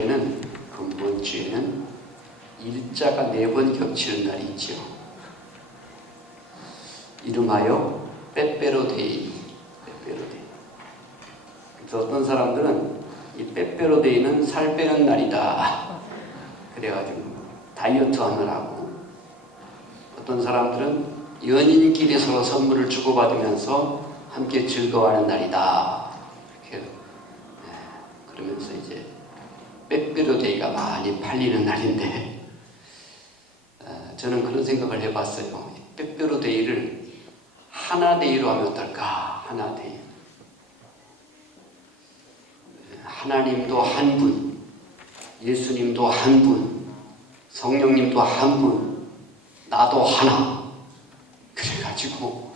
이번 주에는 일자가 4번 겹치는 날이 있죠. 이름하여 빼빼로데이. 그래서 어떤 사람들은 이 빼빼로데이는 살 빼는 날이다 그래가지고 다이어트 하느라고, 어떤 사람들은 연인끼리 서로 선물을 주고받으면서 함께 즐거워하는 날이다 이렇게 그러면서 이제 빼빼로데이가 많이 팔리는 날인데, 저는 그런 생각을 해봤어요. 빼빼로데이를 하나데이로 하면 어떨까? 하나데이. 하나님도 한 분, 예수님도 한 분, 성령님도 한 분, 나도 하나. 그래가지고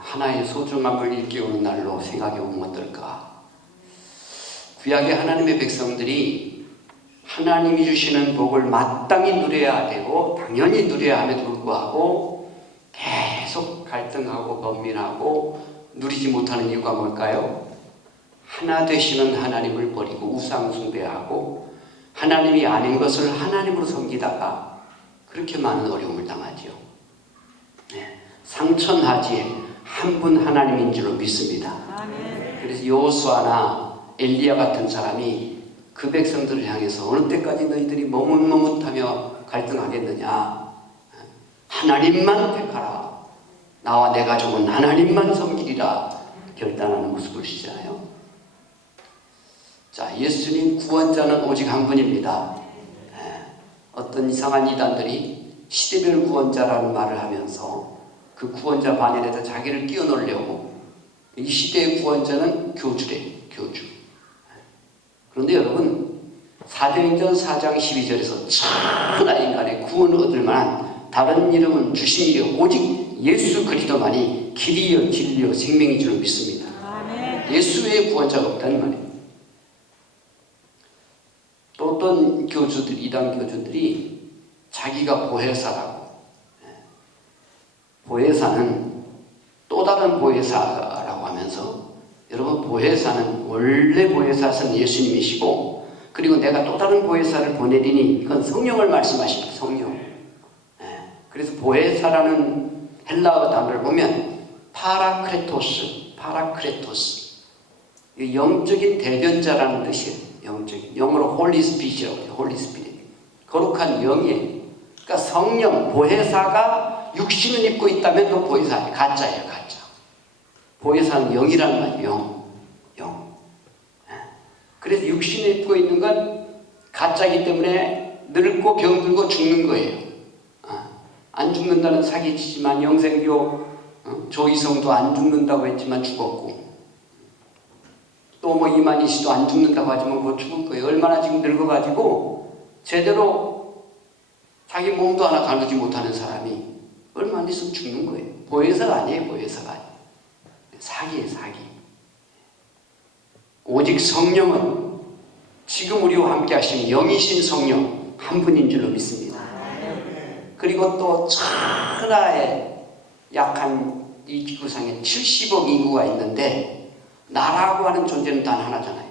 하나의 소중함을 일깨우는 날로 생각해보면 어떨까? 구약의 하나님의 백성들이 하나님이 주시는 복을 마땅히 누려야 되고 당연히 누려야 함에도 불구하고 계속 갈등하고 번민하고 누리지 못하는 이유가 뭘까요? 하나 되시는 하나님을 버리고 우상 숭배하고 하나님이 아닌 것을 하나님으로 섬기다가 그렇게 많은 어려움을 당하지요. 상천하지에 한 분 하나님인 줄로 믿습니다. 그래서 여호수아나 엘리야 같은 사람이 그 백성들을 향해서 어느 때까지 너희들이 머뭇머뭇하며 갈등하겠느냐? 하나님만 택하라. 나와 내 가족은 하나님만 섬기리라 결단하는 모습을 보시잖아요. 자, 예수님 구원자는 오직 한 분입니다. 어떤 이상한 이단들이 시대별 구원자라는 말을 하면서 그 구원자 반열에다 자기를 끼워 넣으려고, 이 시대의 구원자는 교주래, 교주. 그런데 여러분, 사도행전 4장 12절에서 천하 인간의 구원을 얻을 만한 다른 이름은 주신 일이 오직 예수 그리스도만이 길이요 진리요 생명인 줄 믿습니다. 예수 외에 구원자가 없다는 말이에요. 또 어떤 교주들이, 이단 교주들이 자기가 보혜사라고, 보혜사는 또 다른 보혜사라고 하면서, 여러분, 보혜사는 원래 보혜사는 예수님이시고, 그리고 내가 또 다른 보혜사를 보내리니 그건 성령을 말씀하십니다. 성령. 그래서 보혜사라는 헬라어 단어를 보면 파라크레토스, 영적인 대변자라는 뜻이에요. 영어로 홀리 스피릿이라고, 홀리 스피릿. 거룩한 영이에요. 그러니까 성령, 보혜사가 육신을 입고 있다면 그 보혜사예요. 가짜예요, 가짜. 보혜사는 영이라는 말이에요. 영. 그래서 육신을 입고 있는 건 가짜이기 때문에 늙고 병들고 죽는 거예요. 안 죽는다는 사기치지만 영생교 조이성도 안 죽는다고 했지만 죽었고, 또 뭐 이만희 씨도 안 죽는다고 하지만 그거 죽을 거예요. 얼마나 지금 늙어가지고 제대로 자기 몸도 하나 가누지 못하는 사람이 얼마나 있으면 죽는 거예요. 보혜사가 아니에요. 보혜사가 아니에요. 사기예요, 사기. 오직 성령은 지금 우리와 함께 하신 영이신 성령 한 분인 줄로 믿습니다. 그리고 또 천하에 약한 이 지구상에 70억 인구가 있는데 나라고 하는 존재는 단 하나잖아요.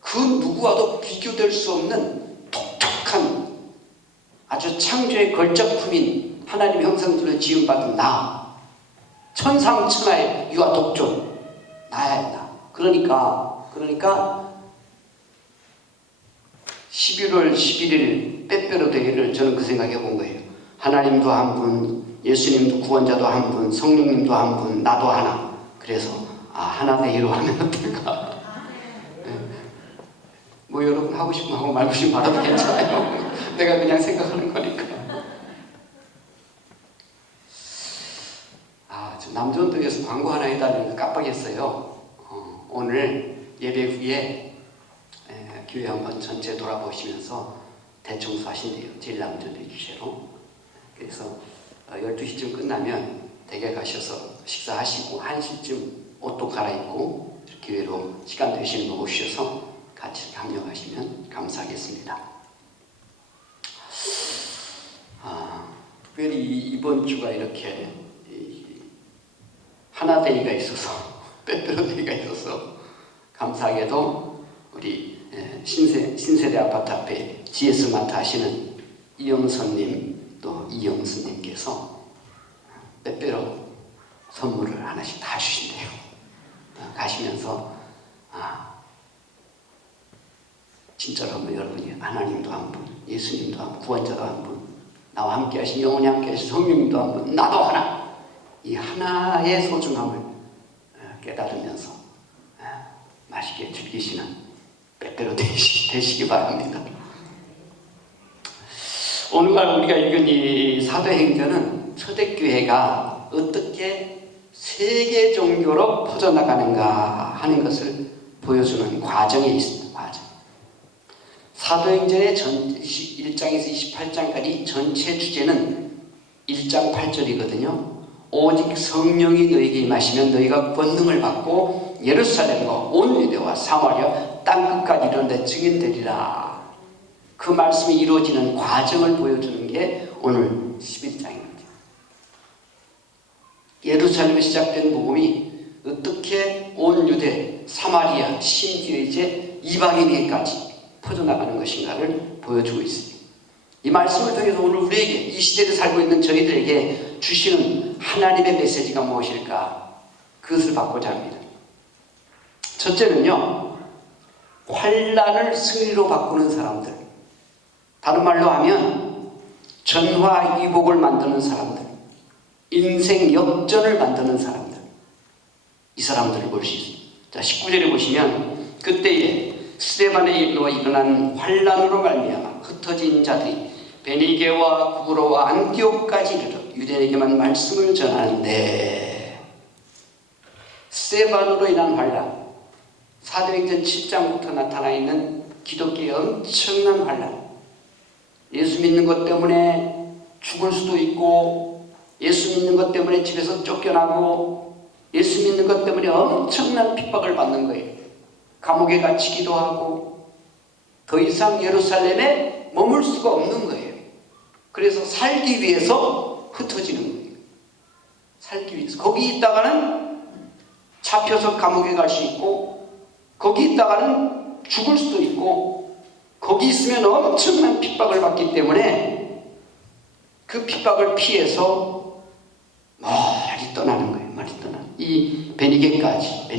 그 누구와도 비교될 수 없는 독특한 아주 창조의 걸작품인 하나님의 형상대로 지음받은 나, 천상천하의 유아 독존, 나야 나. 그러니까 11월 11일 빼빼로데이를 저는 그 생각해 본 거예요. 하나님도 한 분, 예수님도 구원자도 한 분, 성령님도 한 분, 나도 하나. 그래서 하나데이로 하면 어떨까? 뭐 여러분 하고 싶으면 하고 말고 싶으면 말아도 괜찮아요. 내가 그냥 생각하는 거니까. 저 남전도에서 광고 하나 해달라고 깜빡했어요. 오늘 예배 후에 교회 한번 전체 돌아보시면서 대청소 하신대요. 제일 남전도의 주제로. 그래서 12시쯤 끝나면 댁에 가셔서 식사하시고 1시쯤 옷도 갈아입고 교회로 시간 되시는 거 오셔서 같이 합력하시면 감사하겠습니다. 특별히 이번 주가 이렇게 하나데이가 있어서 빼빼로데이가 있어서 감사하게도 우리 신세대 아파트 앞에 GS 마트 하시는 이영선님 또 이영수님께서 빼빼로 선물을 하나씩 다 주신대요. 가시면서 진짜로 한번 여러분이 하나님도 한 분, 예수님도 한 분, 구원자도 한 분, 나와 함께 하신 영원히 함께 하신 성령님도 한 분, 나도 하나, 이 하나의 소중함을 깨달으면서 맛있게 즐기시는 빼빼로 되시기 바랍니다. 오늘날 우리가 읽은 이 사도행전은 초대교회가 어떻게 세계 종교로 퍼져나가는가 하는 것을 보여주는 과정에 있습니다. 과정. 사도행전의 1장에서 28장까지 전체 주제는 1장 8절이거든요. 오직 성령이 너희에게 임하시면 너희가 권능을 받고 예루살렘과 온 유대와 사마리아 땅끝까지 이르는 데 증인 되리라. 그 말씀이 이루어지는 과정을 보여주는 게 오늘 11장입니다. 예루살렘에 시작된 복음이 어떻게 온 유대, 사마리아, 심지어 이제 이방인에게까지 퍼져나가는 것인가를 보여주고 있습니다. 이 말씀을 통해서 오늘 우리에게, 이 시대에 살고 있는 저희들에게 주시는 하나님의 메시지가 무엇일까? 그것을 받고자 합니다. 첫째는요, 환난을 승리로 바꾸는 사람들, 다른 말로 하면 전화위복을 만드는 사람들, 인생 역전을 만드는 사람들, 이 사람들을 볼 수 있습니다. 자, 19절에 보시면 그때에 스데반에 일어난 환난으로 말미암아 흩어진 자들이 베니게와 구브로와 안디옥까지 이르러 유대인에게만 말씀을 전하는데, 스데반으로 인한 환난, 사도행전 7장부터 나타나 있는 기독교의 엄청난 환난, 예수 믿는 것 때문에 죽을 수도 있고, 예수 믿는 것 때문에 집에서 쫓겨나고, 예수 믿는 것 때문에 엄청난 핍박을 받는 거예요. 감옥에 갇히기도 하고 더 이상 예루살렘에 머물 수가 없는 거예요. 그래서 살기 위해서 흩어지는 거예요. 살기 위해서. 거기 있다가는 잡혀서 감옥에 갈 수 있고, 거기 있다가는 죽을 수도 있고, 거기 있으면 엄청난 핍박을 받기 때문에 그 핍박을 피해서 멀리 떠나는 거예요. 멀리 떠나는. 이 베니게까지.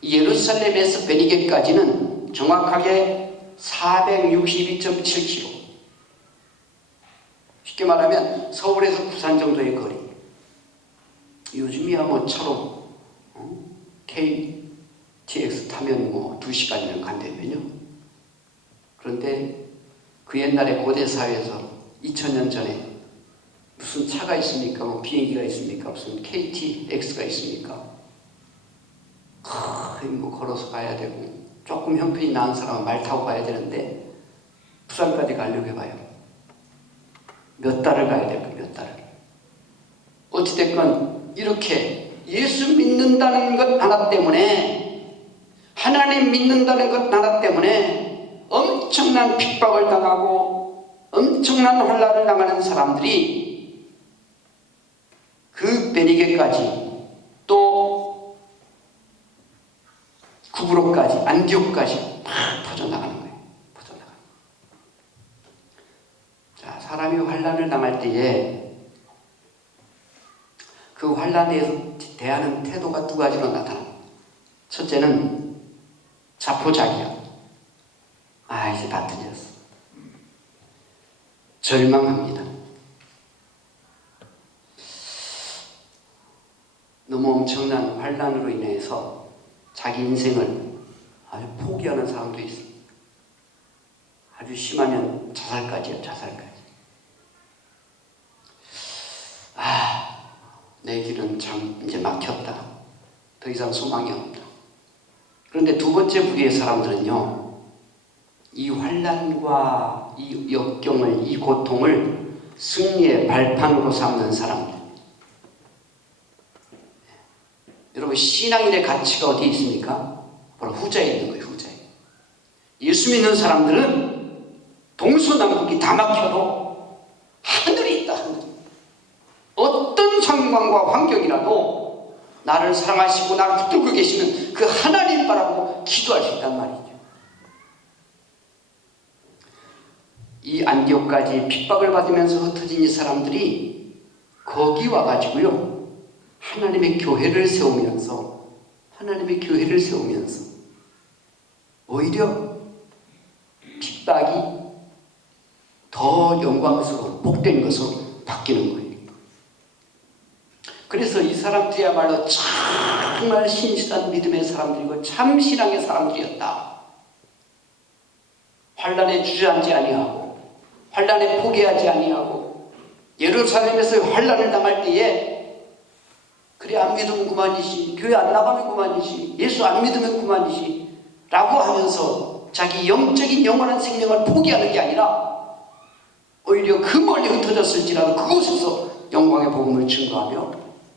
예루살렘에서 베니게까지는 정확하게 462.7km. 쉽게 말하면 서울에서 부산 정도의 거리. 요즘이야 뭐 차로 KTX 타면 뭐 2시간이면 간다면요. 그런데 그 옛날에 고대 사회에서 2000년 전에 무슨 차가 있습니까? 뭐 비행기가 있습니까? 무슨 KTX가 있습니까? 뭐 걸어서 가야 되고, 조금 형편이 나은 사람은 말 타고 가야 되는데 부산까지 가려고 해봐요. 몇 달을 가야 될까? 몇 달을. 어찌됐건 이렇게 예수 믿는다는 것 하나 때문에, 하나님 믿는다는 것 하나 때문에 엄청난 핍박을 당하고 엄청난 환난을 당하는 사람들이 그 베니게까지, 또 구브로까지, 안디옥까지 막 퍼져나가는 거예요. 퍼져나가는 거예요. 자, 사람이 환난을 당할 때에 그 환난에 대하는 태도가 두 가지로 나타납니다. 첫째는 자포자기야. 이제 다 틀렸어. 절망합니다. 너무 엄청난 환난으로 인해서 자기 인생을 아주 포기하는 사람도 있습니다. 아주 심하면 자살까지요, 자살까지. 내 길은 참 이제 막혔다. 더 이상 소망이 없다. 그런데 두 번째 부류의 사람들은요, 이 환난과 이 역경을, 이 고통을 승리의 발판으로 삼는 사람들. 여러분, 신앙인의 가치가 어디에 있습니까? 바로 후자에 있는 거예요. 후자에. 예수 믿는 사람들은 동서남북이 다 막혀도 하늘이 있다. 하늘. 어떤 상황과 환경이라도 나를 사랑하시고 나를 붙들고 계시는 그 하나님 바라고 기도할 수 있단 말이죠. 이 안디옥까지 핍박을 받으면서 흩어진 이 사람들이 거기 와가지고요, 하나님의 교회를 세우면서 오히려 핍박이 더 영광스러운 복된 것으로 바뀌는 거예요. 그래서 이 사람들이야말로 정말 신실한 믿음의 사람들이고 참 신앙의 사람들이었다. 환난에 주저앉지 아니하고 환난에 포기하지 아니하고 예루살렘에서 환난을 당할 때에 그래 안 믿으면 그만이지, 교회 안 나가면 그만이지, 예수 안 믿으면 그만이지 라고 하면서 자기 영적인 영원한 생명을 포기하는 게 아니라 오히려 그 멀리 흩어졌을지라도 그곳에서 영광의 복음을 증거하며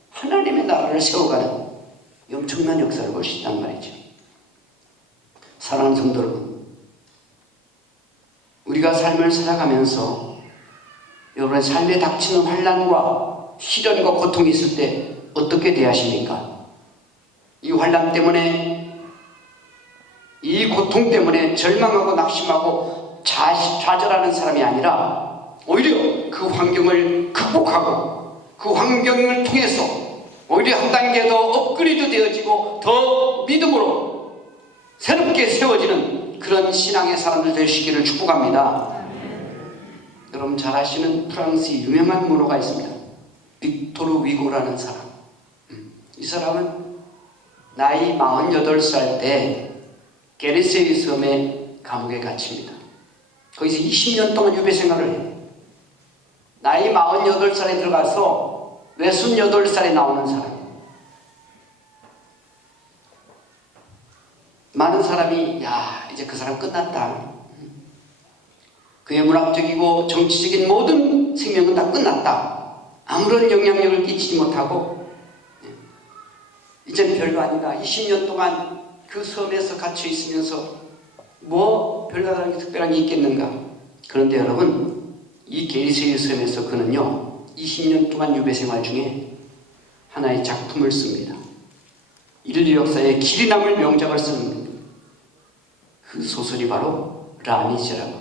하나님의 나라를 세워가는 엄청난 역사를 볼 수 있단 말이죠. 사랑하는 성도 여러분, 우리가 삶을 살아가면서 여러분의 삶에 닥치는 환난과 시련과 고통이 있을 때 어떻게 대하십니까? 이 환난 때문에, 이 고통 때문에 절망하고 낙심하고 좌절하는 사람이 아니라 오히려 그 환경을 극복하고 그 환경을 통해서 오히려 한 단계 더 업그레이드 되어지고 더 믿음으로 새롭게 세워지는 그런 신앙의 사람들 되시기를 축복합니다. 여러분 잘 아시는 프랑스의 유명한 문호가 있습니다. 빅토르 위고라는 사람. 이 사람은 나이 48살 때 게르세유 섬의 감옥에 갇힙니다. 거기서 20년 동안 유배 생활을 해요. 나이 48살에 들어가서 68살에 나오는 사람. 많은 사람이 야 이제 그 사람 끝났다, 그의 문학적이고 정치적인 모든 생명은 다 끝났다, 아무런 영향력을 끼치지 못하고 이제는 별거 아니다, 20년 동안 그 섬에서 갇혀 있으면서 뭐 별다른 특별한 게 있겠는가. 그런데 여러분, 이 게르세유 섬에서 그는요 20년 동안 유배 생활 중에 하나의 작품을 씁니다. 인류 역사에 길이 남을 명작을 쓰는 겁니다. 그 소설이 바로 라미제라고,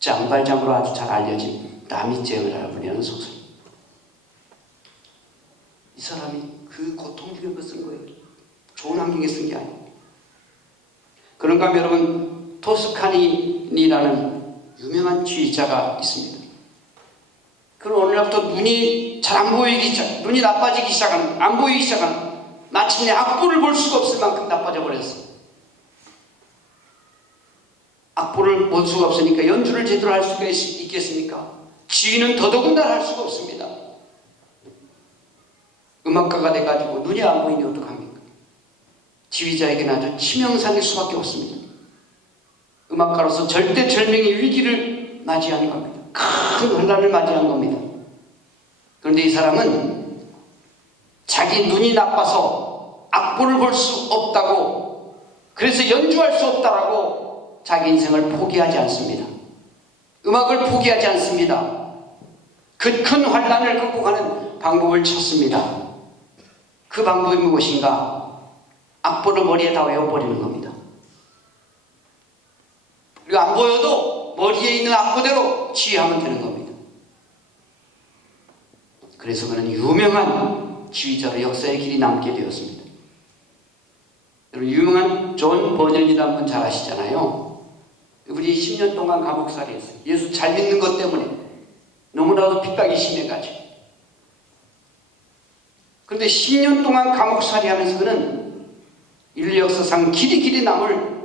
짱발장으로 아주 잘 알려진 라미제라고 하는 소설. 이 사람이 그 고통 중에 쓴 거예요. 좋은 환경에 쓴 게 아니에요. 그런가 하면 여러분, 토스카니라는 유명한 지휘자가 있습니다. 그럼 어느 날부터 눈이 잘 안 보이기 시작, 눈이 나빠지기 시작하는, 안 보이기 시작하는, 마침내 악보를 볼 수가 없을 만큼 나빠져 버렸어. 악보를 볼 수가 없으니까 연주를 제대로 할 수가 있겠습니까? 지휘는 더더군다나 할 수가 없습니다. 음악가가 돼가지고 눈이 안 보이니 어떡합니까? 지휘자에게는 아주 치명상일 수밖에 없습니다. 음악가로서 절대절명의 위기를 맞이하는 겁니다. 큰 혼란을 맞이한 겁니다. 그런데 이 사람은 자기 눈이 나빠서 악보를 볼 수 없다고, 그래서 연주할 수 없다라고 자기 인생을 포기하지 않습니다. 음악을 포기하지 않습니다. 그 큰 환난을 극복하는 방법을 찾습니다. 그 방법이 무엇인가? 악보를 머리에다 외워버리는 겁니다. 그리고 안 보여도 머리에 있는 악보대로 지휘하면 되는 겁니다. 그래서 그는 유명한 지휘자로 역사의 길이 남게 되었습니다. 여러분, 유명한 존 버년이라는 분 잘 아시잖아요. 우리 10년 동안 감옥살이 했어요. 예수 잘 믿는 것 때문에 너무나도 핍박이 심해가지고. 그런데 10년 동안 감옥살이 하면서 그는 인류 역사상 길이 남을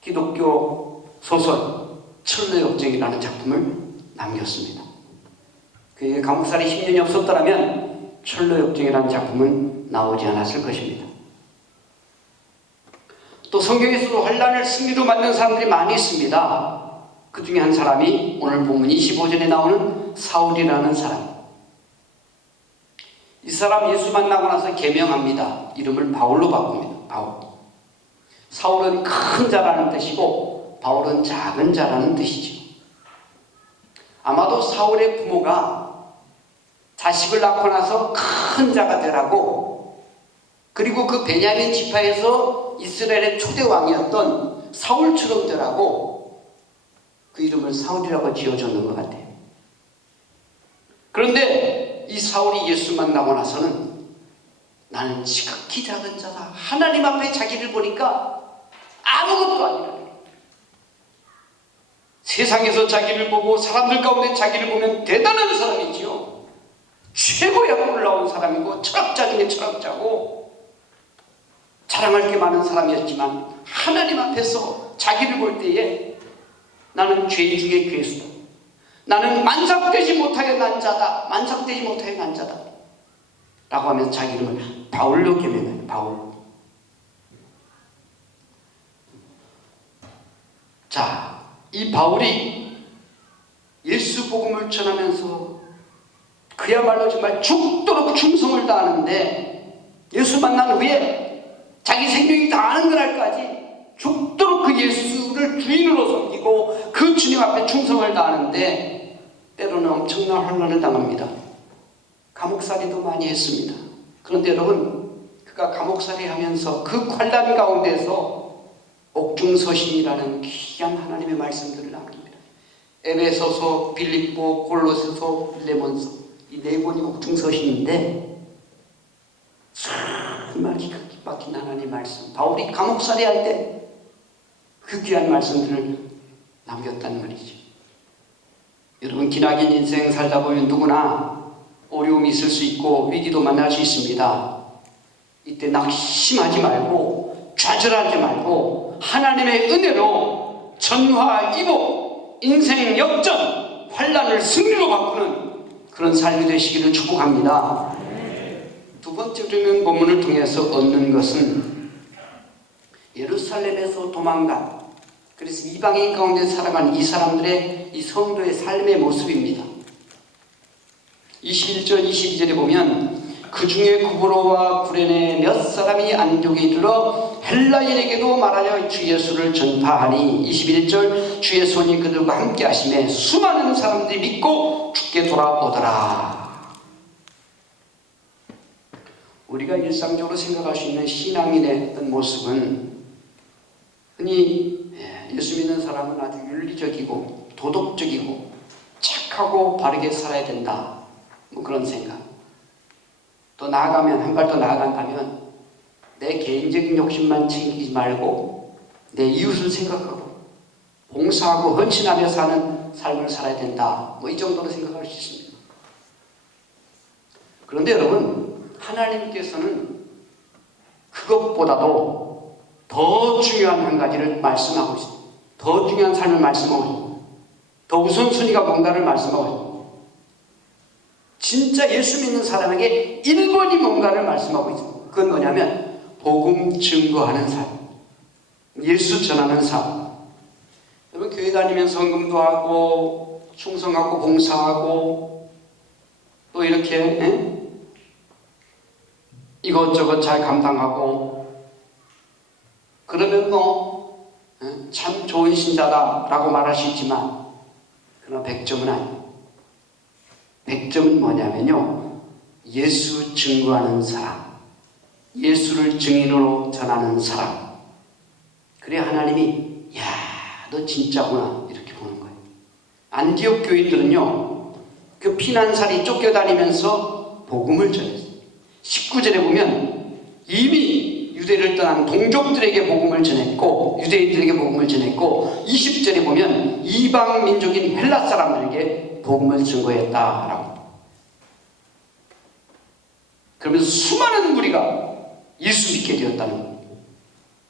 기독교 소설 철로의 역정이라는 작품을 남겼습니다. 그의 감옥살이 10년이 없었더라면 철로의 역정이라는 작품은 나오지 않았을 것입니다. 또 성경에서도 환난을 승리로 만든 사람들이 많이 있습니다. 그 중에 한 사람이 오늘 본문 25절에 나오는 사울이라는 사람. 이 사람 예수 만나고 나서 계명합니다. 이름을 바울로 바꿉니다. 바울. 사울은 큰 자라는 뜻이고 바울은 작은 자라는 뜻이죠. 아마도 사울의 부모가 자식을 낳고 나서 큰 자가 되라고, 그리고 그 베냐민 지파에서 이스라엘의 초대 왕이었던 사울처럼 되라고 그 이름을 사울이라고 지어줬는 것 같아요. 그런데 이 사울이 예수 만나고 나서는 나는 지극히 작은 자다. 하나님 앞에 자기를 보니까 아무것도 아니라 세상에서 자기를 보고 사람들 가운데 자기를 보면 대단한 사람이지요. 최고의 올라온 사람이고 철학자 중에 철학자고 자랑할 게 많은 사람이었지만 하나님 앞에서 자기를 볼 때에 나는 죄 중에 괴수다. 나는 만삭되지 못하게 난 자다. 만삭되지 못하게 난 자다. 라고 하면서 자기 이름을 바울로 개명해요. 바울. 자, 이 바울이 예수 복음을 전하면서 그야말로 정말 죽도록 충성을 다하는데 예수 만난 후에 자기 생명이 다하는 그날까지 죽도록 그 예수를 주인으로 섬기고 그 주님 앞에 충성을 다하는데 때로는 엄청난 환난을 당합니다. 감옥살이도 많이 했습니다. 그런데 여러분, 그가 감옥살이 하면서 그 환난 가운데서 옥중서신이라는 귀한 하나님의 말씀들을 남깁니다. 에베소서, 빌립보, 골로새서, 빌레몬서 이 네 권이 옥중서신인데 정말 기가 막힌 하나님의 말씀. 바울이 감옥살이 할 때 그 귀한 말씀들을 남겼다는 말이죠. 여러분, 기나긴 인생 살다 보면 누구나 어려움이 있을 수 있고 위기도 만날 수 있습니다. 이때 낙심하지 말고 좌절하지 말고 하나님의 은혜로 전화이복, 인생 역전, 환난을 승리로 바꾸는 그런 삶이 되시기를 축복합니다. 두 번째로는 본문을 통해서 얻는 것은 예루살렘에서 도망간, 그래서 이방인 가운데 살아가는 이 사람들의 이 성도의 삶의 모습입니다. 21절 22절에 보면 그 중에 구브로와 구레네 몇 사람이 안디옥에 이르러 헬라인에게도 말하여 주 예수를 전파하니 21절 주의 손이 그들과 함께 하심에 수많은 사람들이 믿고 주께 돌아오더라. 우리가 일상적으로 생각할 수 있는 신앙인의 어떤 모습은 흔히 예수 믿는 사람은 아주 윤리적이고 도덕적이고 착하고 바르게 살아야 된다, 뭐 그런 생각. 또 나아가면, 한 발 더 나아간다면 내 개인적인 욕심만 챙기지 말고 내 이웃을 생각하고 봉사하고 헌신하며 사는 삶을 살아야 된다, 뭐 이 정도로 생각할 수 있습니다. 그런데 여러분, 하나님께서는 그것보다도 더 중요한 한 가지를 말씀하고 있습니다. 더 중요한 삶을 말씀하고 있습니다. 더 우선순위가 뭔가를 말씀하고 있습니다. 진짜 예수 믿는 사람에게 1번이 뭔가를 말씀하고 있습니다. 그건 뭐냐면 복음 증거하는 삶, 예수 전하는 삶. 여러분, 교회 다니면 헌금도 하고 충성하고 봉사하고 또 이렇게 이것저것 잘 감당하고 그러면 참 좋은 신자다라고 말할 수 있지만 그러나 100점은 아니에요. 100점은 뭐냐면요, 예수 증거하는 사람, 예수를 증인으로 전하는 사람. 그래 하나님이 야, 너 진짜구나 이렇게 보는 거예요. 안디옥 교인들은요, 그 피난살이 쫓겨다니면서 복음을 전했어요. 19절에 보면 이미 유대를 떠난 동족들에게 복음을 전했고, 유대인들에게 복음을 전했고, 20절에 보면 이방 민족인 헬라 사람들에게 복음을 증거했다라고. 그러면서 수많은 무리가 예수 믿게 되었다는 겁니다.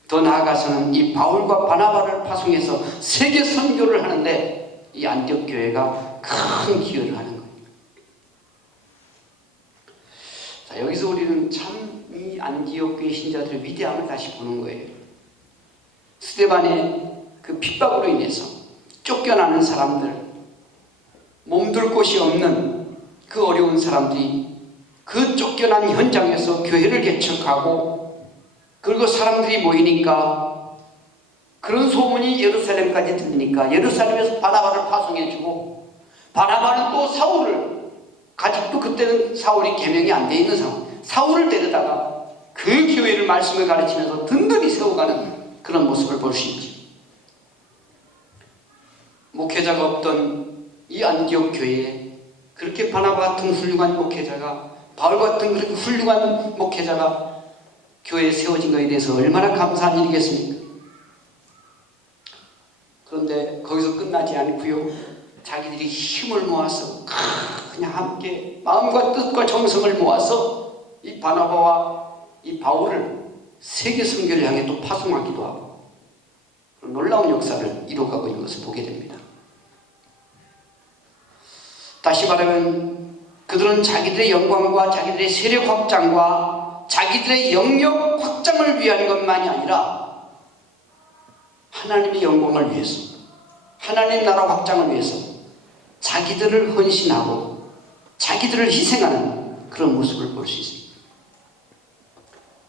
더 나아가서는 이 바울과 바나바를 파송해서 세계 선교를 하는데 이 안디옥 교회가 큰 기여를 하는 겁니다. 자, 여기서 우리는 참 이 안디옥 교회 신자들의 위대함을 다시 보는 거예요. 스데반의 그 핍박으로 인해서 쫓겨나는 사람들, 몸둘 곳이 없는 그 어려운 사람들이 그 쫓겨난 현장에서 교회를 개척하고, 그리고 사람들이 모이니까 그런 소문이 예루살렘까지 들리니까 예루살렘에서 바나바를 파송해주고, 바나바는 또 사울을, 아직도 그때는 사울이 계명이 안 돼 있는 상황, 사울을 데려다가 그 교회를 말씀을 가르치면서 든든히 세워가는 그런 모습을 볼 수 있지. 목회자가 없던 이 안디옥 교회에 그렇게 바나바 같은 훌륭한 목회자가, 바울 같은 그렇게 훌륭한 목회자가 교회에 세워진 것에 대해서 얼마나 감사한 일이겠습니까? 그런데 거기서 끝나지 않고요, 자기들이 힘을 모아서 그냥 함께 마음과 뜻과 정성을 모아서 이 바나바와 이 바울을 세계 선교를 향해 또 파송하기도 하고 놀라운 역사를 이뤄가고 있는 것을 보게 됩니다. 다시 말하면 그들은 자기들의 영광과 자기들의 세력 확장과 자기들의 영역 확장을 위한 것만이 아니라 하나님의 영광을 위해서, 하나님 나라 확장을 위해서 자기들을 헌신하고 자기들을 희생하는 그런 모습을 볼 수 있습니다.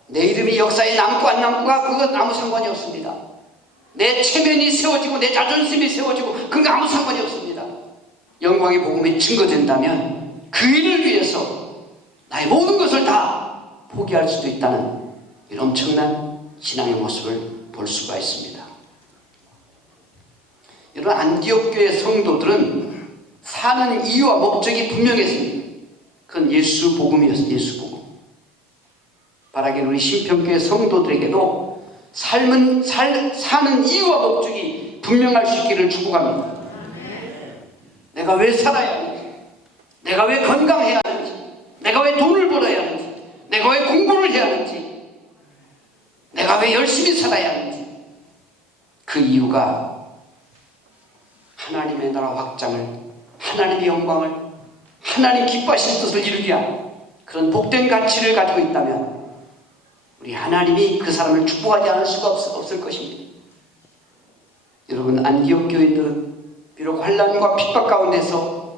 내 이름이 역사에 남고 안 남고가 그건 아무 상관이 없습니다. 내 체면이 세워지고 내 자존심이 세워지고 그건 아무 상관이 없습니다. 영광의 복음이 증거된다면 그 일을 위해서 나의 모든 것을 다 포기할 수도 있다는 이런 엄청난 신앙의 모습을 볼 수가 있습니다. 이런 안디옥 교회 성도들은 사는 이유와 목적이 분명했습니다. 그건 예수 복음이었습니다. 예수 복음. 바라기는 우리 신평교회 성도들에게도 사는 이유와 목적이 분명할 수 있기를 축복합니다. 내가 왜 살아야 하는지, 내가 왜 건강해야 하는지, 내가 왜 돈을 벌어야 하는지, 내가 왜 공부를 해야 하는지, 내가 왜 열심히 살아야 하는지, 그 이유가 하나님의 나라 확장을, 하나님의 영광을, 하나님 기뻐하시는 뜻을 이루기 위한 그런 복된 가치를 가지고 있다면 우리 하나님이 그 사람을 축복하지 않을 수가 없을 것입니다. 여러분, 안디옥 교인들은 비록 환난과 핍박 가운데서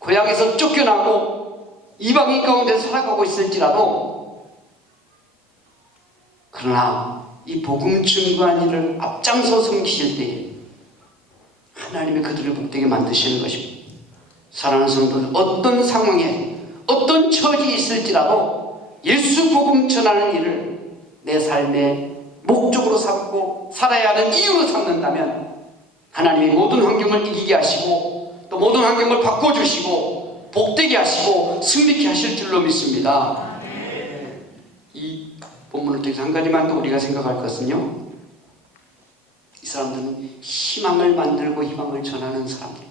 고향에서 쫓겨나고 이방인 가운데 살아가고 있을지라도, 그러나 이 복음 증거한 일을 앞장서 섬기실 때에 하나님이 그들을 복되게 만드시는 것입니다. 사랑하는 성도들, 어떤 상황에 어떤 처지에 있을지라도 예수 복음 전하는 일을 내 삶의 목적으로 삼고 살아야 하는 이유로 삼는다면 하나님이 모든 환경을 이기게 하시고 또 모든 환경을 바꿔주시고 복되게 하시고 승리케 하실 줄로 믿습니다. 이 본문을 통해서 한 가지만 더 우리가 생각할 것은요, 이 사람들은 희망을 만들고 희망을 전하는 사람들.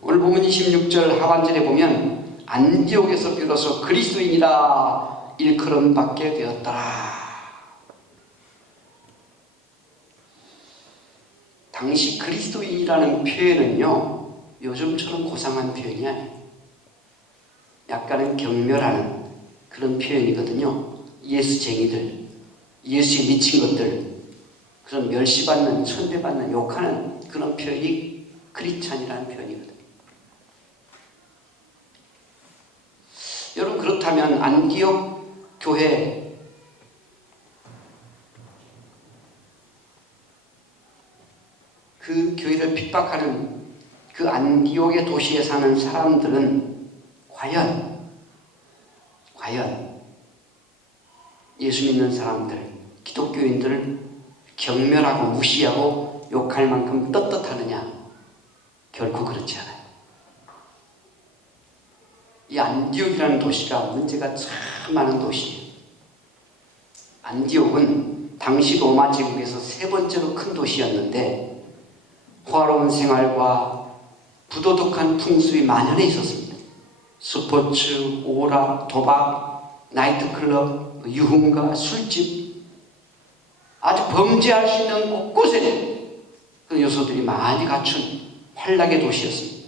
오늘 보면 26절 하반절에 보면 안디옥에서 비로소 그리스도인이라 일컬음받게 되었더라. 당시 그리스도인이라는 표현은요, 요즘처럼 고상한 표현이 아니에요. 약간은 경멸하는 그런 표현이거든요. 예수쟁이들, 예수에 미친 것들, 그런 멸시받는, 천대받는, 욕하는 그런 표현이 크리스찬이라는 표현이거든요. 여러분, 그렇다면 안디옥 교회, 그 교회를 핍박하는 그 안디옥의 도시에 사는 사람들은 과연 예수 믿는 사람들, 기독교인들을 경멸하고 무시하고 욕할 만큼 떳떳하느냐? 결코 그렇지 않아요. 이 안디옥이라는 도시가 문제가 참 많은 도시예요. 안디옥은 당시 로마 제국에서 세 번째로 큰 도시였는데 호화로운 생활과 부도덕한 풍습이 만연해 있었습니다. 스포츠, 오락, 도박, 나이트클럽, 유흥가, 술집, 아주 범죄할 수 있는 곳곳에 그 요소들이 많이 갖춘 환락의 도시였습니다.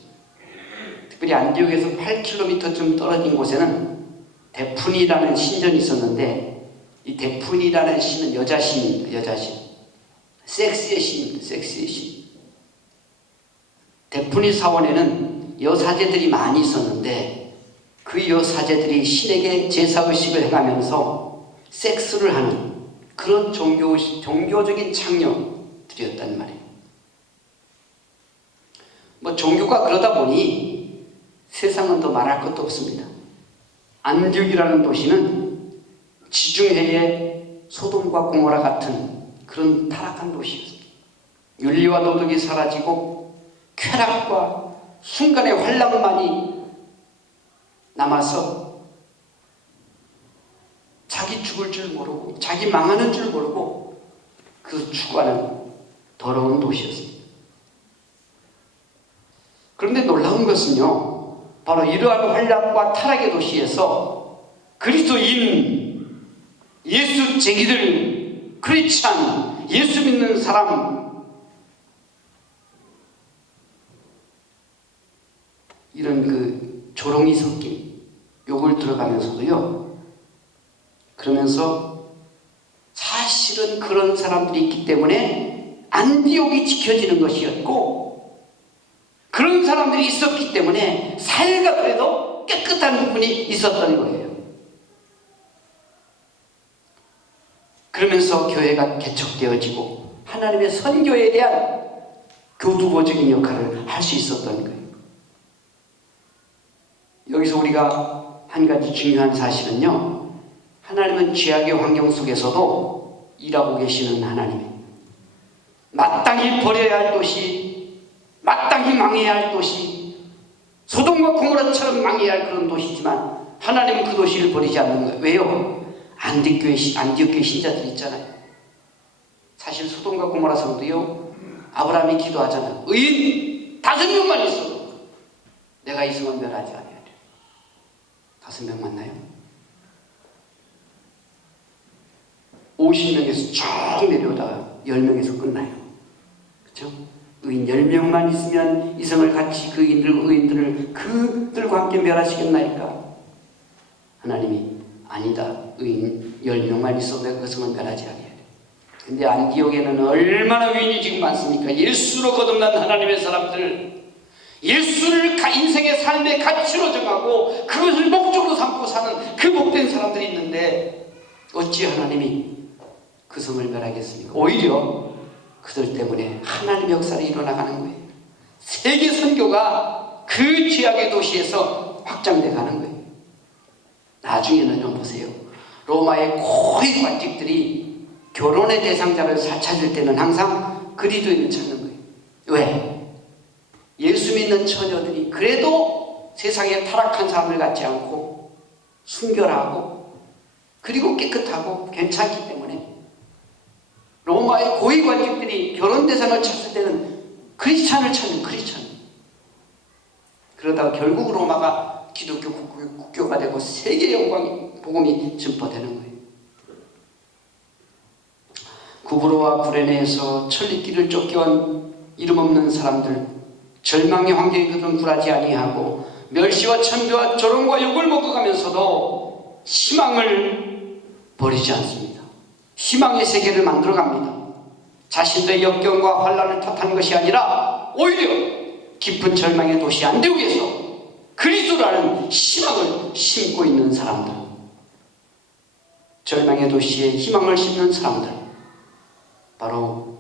특별히 안디옥에서 8km쯤 떨어진 곳에는 데프니라는 신전이 있었는데, 이 데프니라는 신은 여자신입니다. 여자신. 섹스의 신입니다. 섹스의 신. 데프니 사원에는 여사제들이 많이 있었는데 그 여사제들이 신에게 제사의식을 해가면서 섹스를 하는 그런 종교적인 창녀들이었단 말이에요. 종교가 그러다 보니 세상은 더 말할 것도 없습니다. 안디옥이라는 도시는 지중해의 소돔과 고모라 같은 그런 타락한 도시였습니다. 윤리와 도덕이 사라지고 쾌락과 순간의 환락만이 남아서 자기 죽을 줄 모르고 자기 망하는 줄 모르고 그 죽어가는 더러운 도시였습니다. 그런데 놀라운 것은요, 바로 이러한 환락과 타락의 도시에서 그리스도인, 예수 제기들, 크리스찬, 예수 믿는 사람, 이런 그 조롱이 섞인 욕을 들어가면서도요, 그러면서 사실은 그런 사람들이 있기 때문에 안디옥이 지켜지는 것이었고, 그런 사람들이 있었기 때문에 사회가 그래도 깨끗한 부분이 있었던 거예요. 그러면서 교회가 개척되어지고 하나님의 선교에 대한 교두보적인 역할을 할 수 있었던 거예요. 여기서 우리가 한 가지 중요한 사실은요, 하나님은 죄악의 환경 속에서도 일하고 계시는 하나님이에요. 마땅히 버려야 할 도시, 마땅히 망해야 할 도시, 소돔과 고모라처럼 망해야 할 그런 도시지만 하나님은 그 도시를 버리지 않는 거예요. 왜요? 안디옥교회 신자들이 있잖아요. 사실 소돔과 고모라 성도요, 아브라함이 기도하잖아요. 의인 5명만 있어도 내가 이 성을 멸하지 않아야 돼. 5명 맞나요? 50명에서 쭉 내려오다가 10명에서 끝나요. 그렇죠? 의인 10명만 있으면 이 성을 같이 그 의인들을 그들과 함께 멸하시겠나이까? 하나님이 아니다. 의인 10명만 있어도 내가 그 성을 멸하지 않아야 돼. 근데 안디옥에는 얼마나 의인이 지금 많습니까? 예수로 거듭난 하나님의 사람들, 예수를 인생의 삶의 가치로 정하고 그것을 목적으로 삼고 사는 그 복된 사람들이 있는데 어찌 하나님이 그 성을 멸하겠습니까? 오히려 그들 때문에 하나님의 역사를 일어나가는 거예요. 세계 선교가 그 죄악의 도시에서 확장돼 가는 거예요. 나중에는 좀 보세요. 로마의 고위 관직들이 결혼의 대상자를 찾을 때는 항상 그리스도인을 찾는 거예요. 왜? 예수 믿는 처녀들이 그래도 세상에 타락한 사람들 같지 않고 순결하고 그리고 깨끗하고 괜찮기 때문에 로마의 고위 관직들이 결혼 대상을 찾을 때는 크리스찬을 찾는 크리스찬. 그러다가 결국 로마가 기독교 국교가 되고 세계 영광 복음이 전파되는 거예요. 구브로와 구레네에서 천리길을 쫓겨온 이름 없는 사람들, 절망의 환경에 그들은 굴하지 아니하고 멸시와 천대와 조롱과 욕을 먹어가면서도 희망을 버리지 않습니다. 희망의 세계를 만들어갑니다. 자신들의 역경과 환난을 탓하는 것이 아니라 오히려 깊은 절망의 도시 안디옥에서 그리스도라는 희망을 심고 있는 사람들, 절망의 도시에 희망을 심는 사람들, 바로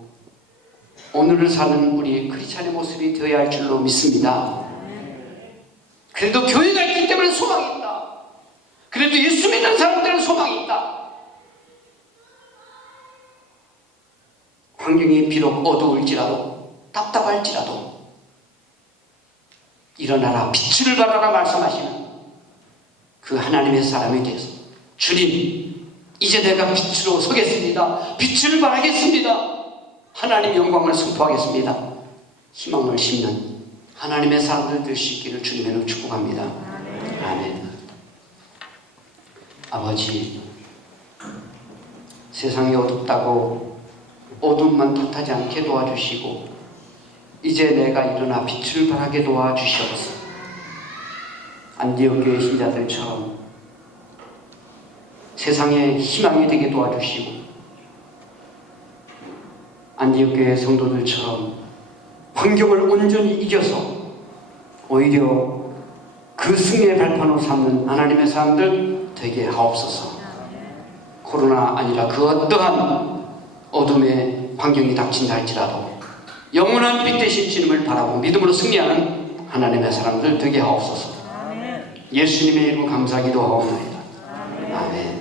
오늘을 사는 우리 크리스찬의 모습이 되어야 할 줄로 믿습니다. 그래도 교회가 있기 때문에 소망이 있다. 그래도 예수 믿는 사람들은 소망이 있다. 환경이 비록 어두울지라도 답답할지라도 일어나라 빛을 발하라 말씀하시는 그 하나님의 사람이 되어서 주님 이제 내가 빛으로 서겠습니다. 빛을 발하겠습니다. 하나님 영광을 선포하겠습니다. 희망을 심는 하나님의 사람들 될 수 있기를 주님의 이름으로 축복합니다. 아멘. 아버지, 세상이 어둡다고 어둠만 탓하지 않게 도와주시고 이제 내가 일어나 빛을 발하게 도와주시옵소서. 안디옥 교회 신자들처럼 세상에 희망이 되게 도와주시고 안디옥 교회 성도들처럼 환경을 온전히 이겨서 오히려 그 승리의 발판으로 삼는 하나님의 사람들 되게 하옵소서. 코로나 아니라 그 어떠한 어둠의 환경이 닥친다 할지라도 영원한 빛 되신 주님을 바라고 믿음으로 승리하는 하나님의 사람들 되게 하옵소서. 예수님의 이름으로 감사기도 하옵나이다. 아멘.